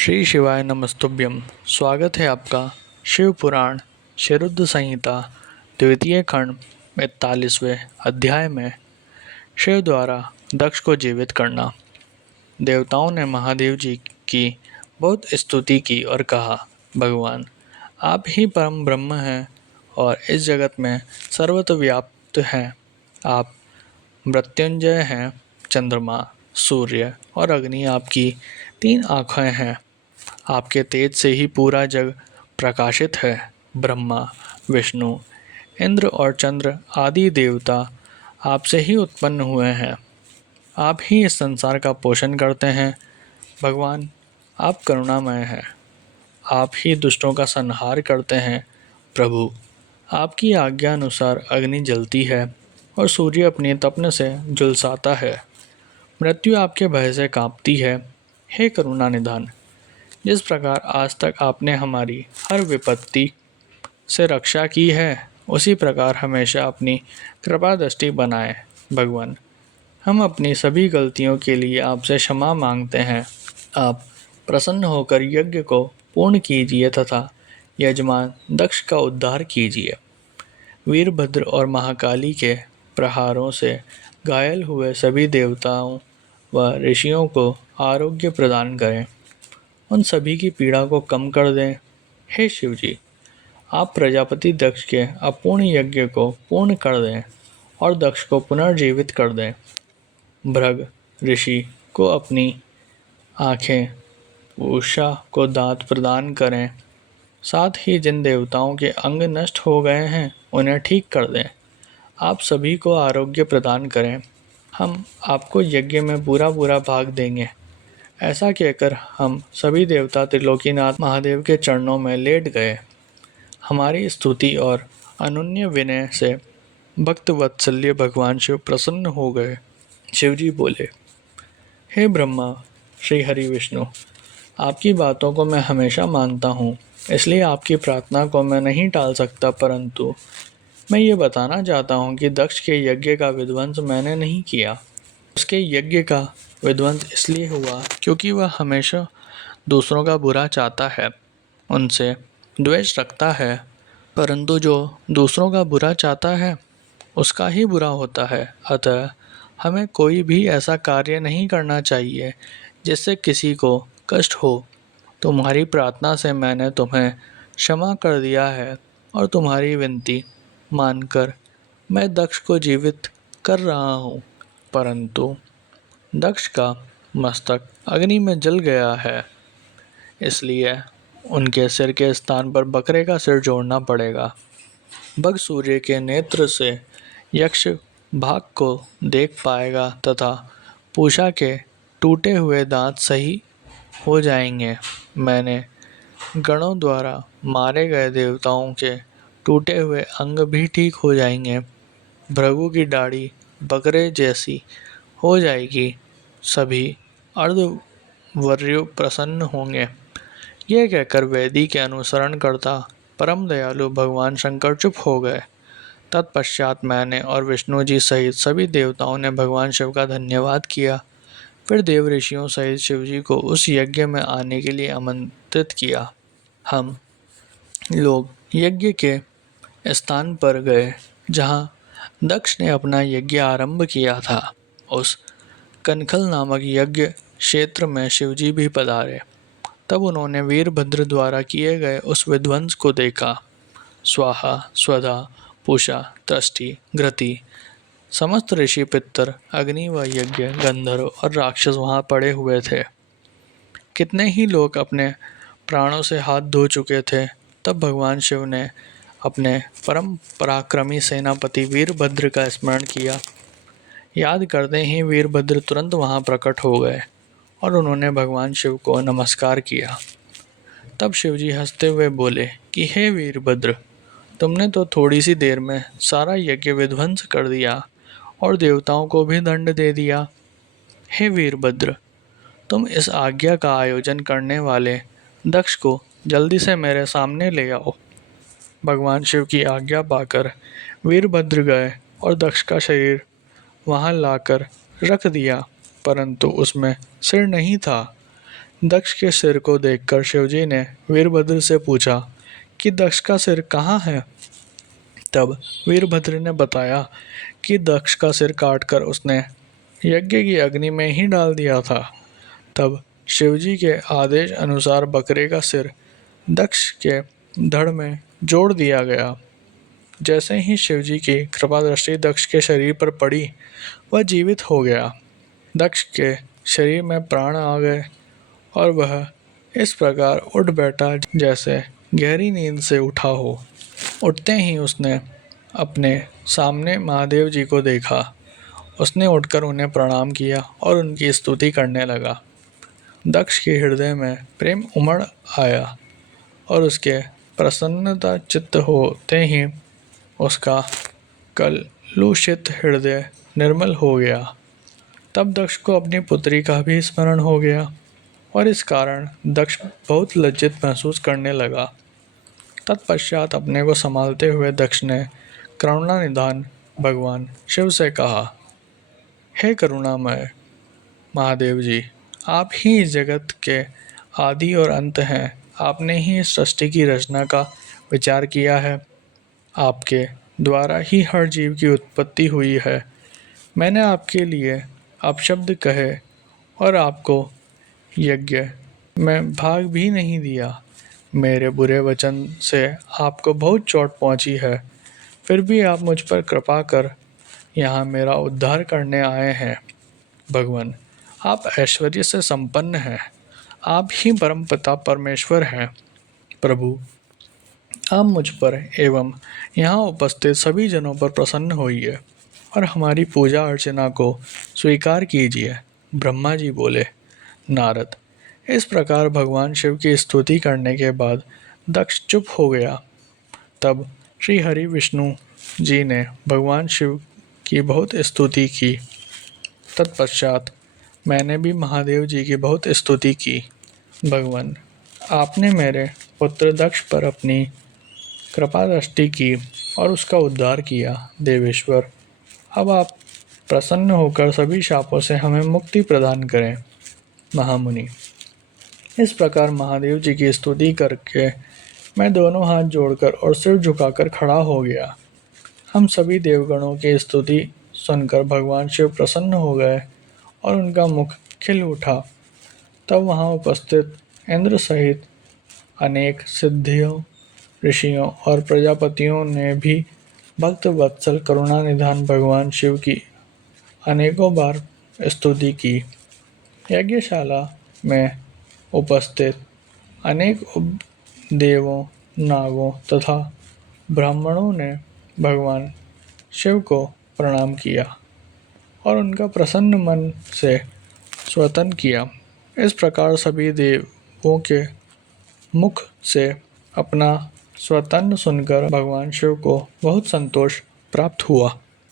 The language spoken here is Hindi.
श्री शिवाय नमस्तुभ्यम। स्वागत है आपका शिव पुराण शरुद्ध संहिता द्वितीय खंड 41वें अध्याय में शिव द्वारा दक्ष को जीवित करना। देवताओं ने महादेव जी की बहुत स्तुति की और कहा, भगवान आप ही परम ब्रह्म हैं और इस जगत में सर्वत्र व्याप्त हैं। आप मृत्युंजय हैं। चंद्रमा, सूर्य और अग्नि आपकी 3 आँखें हैं। आपके तेज से ही पूरा जग प्रकाशित है। ब्रह्मा, विष्णु, इंद्र और चंद्र आदि देवता आपसे ही उत्पन्न हुए हैं। आप ही इस संसार का पोषण करते हैं। भगवान आप करुणामय हैं। आप ही दुष्टों का संहार करते हैं। प्रभु आपकी आज्ञा अनुसार अग्नि जलती है और सूर्य अपनी तपन से झुलसाता है। मृत्यु आपके भय से कांपती है। हे करुणा निधान, जिस प्रकार आज तक आपने हमारी हर विपत्ति से रक्षा की है, उसी प्रकार हमेशा अपनी कृपा दृष्टि बनाए। भगवान हम अपनी सभी गलतियों के लिए आपसे क्षमा मांगते हैं। आप प्रसन्न होकर यज्ञ को पूर्ण कीजिए तथा यजमान दक्ष का उद्धार कीजिए। वीरभद्र और महाकाली के प्रहारों से घायल हुए सभी देवताओं व ऋषियों को आरोग्य प्रदान करें। उन सभी की पीड़ा को कम कर दें। हे शिव जी, आप प्रजापति दक्ष के अपूर्ण यज्ञ को पूर्ण कर दें और दक्ष को पुनर्जीवित कर दें। भृग ऋषि को अपनी आँखें, उषा को दांत प्रदान करें। साथ ही जिन देवताओं के अंग नष्ट हो गए हैं उन्हें ठीक कर दें। आप सभी को आरोग्य प्रदान करें। हम आपको यज्ञ में पूरा पूरा भाग देंगे। ऐसा कहकर हम सभी देवता त्रिलोकीनाथ महादेव के चरणों में लेट गए। हमारी स्तुति और अनन्य विनय से भक्त वत्सल्य भगवान शिव प्रसन्न हो गए। शिव जी बोले, हे ब्रह्मा, श्री हरि विष्णु, आपकी बातों को मैं हमेशा मानता हूँ, इसलिए आपकी प्रार्थना को मैं नहीं टाल सकता। परंतु मैं ये बताना चाहता हूँ कि दक्ष के यज्ञ का विध्वंस मैंने नहीं किया। उसके यज्ञ का विध्वंस इसलिए हुआ क्योंकि वह हमेशा दूसरों का बुरा चाहता है, उनसे द्वेष रखता है। परंतु जो दूसरों का बुरा चाहता है उसका ही बुरा होता है। अतः हमें कोई भी ऐसा कार्य नहीं करना चाहिए जिससे किसी को कष्ट हो। तुम्हारी प्रार्थना से मैंने तुम्हें क्षमा कर दिया है और तुम्हारी विनती मानकर मैं दक्ष को जीवित कर रहा हूँ। परंतु दक्ष का मस्तक अग्नि में जल गया है, इसलिए उनके सिर के स्थान पर बकरे का सिर जोड़ना पड़ेगा। भग सूर्य के नेत्र से यक्ष भाग को देख पाएगा तथा पूषा के टूटे हुए दांत सही हो जाएंगे। मैंने गणों द्वारा मारे गए देवताओं के टूटे हुए अंग भी ठीक हो जाएंगे। भृगु की दाढ़ी बकरे जैसी हो जाएगी। सभी अर्धवर्यु प्रसन्न होंगे। यह कहकर वेदी के अनुसरण करता परम दयालु भगवान शंकर चुप हो गए। तत्पश्चात मैंने और विष्णु जी सहित सभी देवताओं ने भगवान शिव का धन्यवाद किया। फिर देव ऋषियों सहित शिव जी को उस यज्ञ में आने के लिए आमंत्रित किया। हम लोग यज्ञ के स्थान पर गए जहाँ दक्ष ने अपना यज्ञ आरंभ किया था। उस कनखल नामक यज्ञ क्षेत्र में शिवजी भी पधारे। तब उन्होंने वीरभद्र द्वारा किए गए उस विध्वंस को देखा। स्वाहा, स्वधा, पूषा, त्रष्टि, घृति, समस्त ऋषि पितर, अग्नि व यज्ञ, गंधर्व और राक्षस वहाँ पड़े हुए थे। कितने ही लोग अपने प्राणों से हाथ धो चुके थे। तब भगवान शिव ने अपने परम पराक्रमी सेनापति वीरभद्र का स्मरण किया। याद करते ही वीरभद्र तुरंत वहाँ प्रकट हो गए और उन्होंने भगवान शिव को नमस्कार किया। तब शिवजी हंसते हुए बोले कि हे वीरभद्र, तुमने तो थोड़ी सी देर में सारा यज्ञ विध्वंस कर दिया और देवताओं को भी दंड दे दिया। हे वीरभद्र, तुम इस आज्ञा का आयोजन करने वाले दक्ष को जल्दी से मेरे सामने ले आओ। भगवान शिव की आज्ञा पाकर वीरभद्र गए और दक्ष का शरीर वहां लाकर रख दिया, परंतु उसमें सिर नहीं था। दक्ष के सिर को देखकर शिवजी ने वीरभद्र से पूछा कि दक्ष का सिर कहाँ है। तब वीरभद्र ने बताया कि दक्ष का सिर काटकर उसने यज्ञ की अग्नि में ही डाल दिया था। तब शिवजी के आदेश अनुसार बकरे का सिर दक्ष के धड़ में जोड़ दिया गया। जैसे ही शिवजी की कृपा दृष्टि दक्ष के शरीर पर पड़ी, वह जीवित हो गया। दक्ष के शरीर में प्राण आ गए और वह इस प्रकार उठ बैठा जैसे गहरी नींद से उठा हो। उठते ही उसने अपने सामने महादेव जी को देखा। उसने उठकर उन्हें प्रणाम किया और उनकी स्तुति करने लगा। दक्ष के हृदय में प्रेम उमड़ आया और उसके प्रसन्नता चित्त होते ही उसका कलुषित हृदय निर्मल हो गया। तब दक्ष को अपनी पुत्री का भी स्मरण हो गया और इस कारण दक्ष बहुत लज्जित महसूस करने लगा। तत्पश्चात अपने को संभालते हुए दक्ष ने करुणानिधान भगवान शिव से कहा, हे करुणामय महादेव जी, आप ही इस जगत के आदि और अंत हैं। आपने ही इस सृष्टि की रचना का विचार किया है। आपके द्वारा ही हर जीव की उत्पत्ति हुई है। मैंने आपके लिए अपशब्द कहे और आपको यज्ञ में भाग भी नहीं दिया। मेरे बुरे वचन से आपको बहुत चोट पहुंची है, फिर भी आप मुझ पर कृपा कर यहाँ मेरा उद्धार करने आए हैं। भगवान, आप ऐश्वर्य से संपन्न हैं। आप ही परमपिता परमेश्वर हैं। प्रभु, आप मुझ पर एवं यहाँ उपस्थित सभी जनों पर प्रसन्न होइए और हमारी पूजा अर्चना को स्वीकार कीजिए। ब्रह्मा जी बोले। नारद, इस प्रकार भगवान शिव की स्तुति करने के बाद दक्ष चुप हो गया। तब श्री हरि विष्णु जी ने भगवान शिव की बहुत स्तुति की। तत्पश्चात मैंने भी महादेव जी की बहुत स्तुति की। भगवान, आपने मेरे पुत्र दक्ष पर अपनी कृपा दृष्टि की और उसका उद्धार किया। देवेश्वर, अब आप प्रसन्न होकर सभी शापों से हमें मुक्ति प्रदान करें। महामुनि, इस प्रकार महादेव जी की स्तुति करके मैं दोनों हाथ जोड़कर और सिर झुकाकर खड़ा हो गया। हम सभी देवगणों की स्तुति सुनकर भगवान शिव प्रसन्न हो गए और उनका मुख खिल उठा। तब वहाँ उपस्थित इंद्र सहित अनेक सिद्धियों, ऋषियों और प्रजापतियों ने भी भक्त वत्सल करुणानिधान भगवान शिव की अनेकों बार स्तुति की। यज्ञशाला में उपस्थित अनेक देवों, नागों तथा ब्राह्मणों ने भगवान शिव को प्रणाम किया और उनका प्रसन्न मन से स्तुति किया। इस प्रकार सभी देवों के मुख से अपना स्तुति सुनकर भगवान शिव को बहुत संतोष प्राप्त हुआ।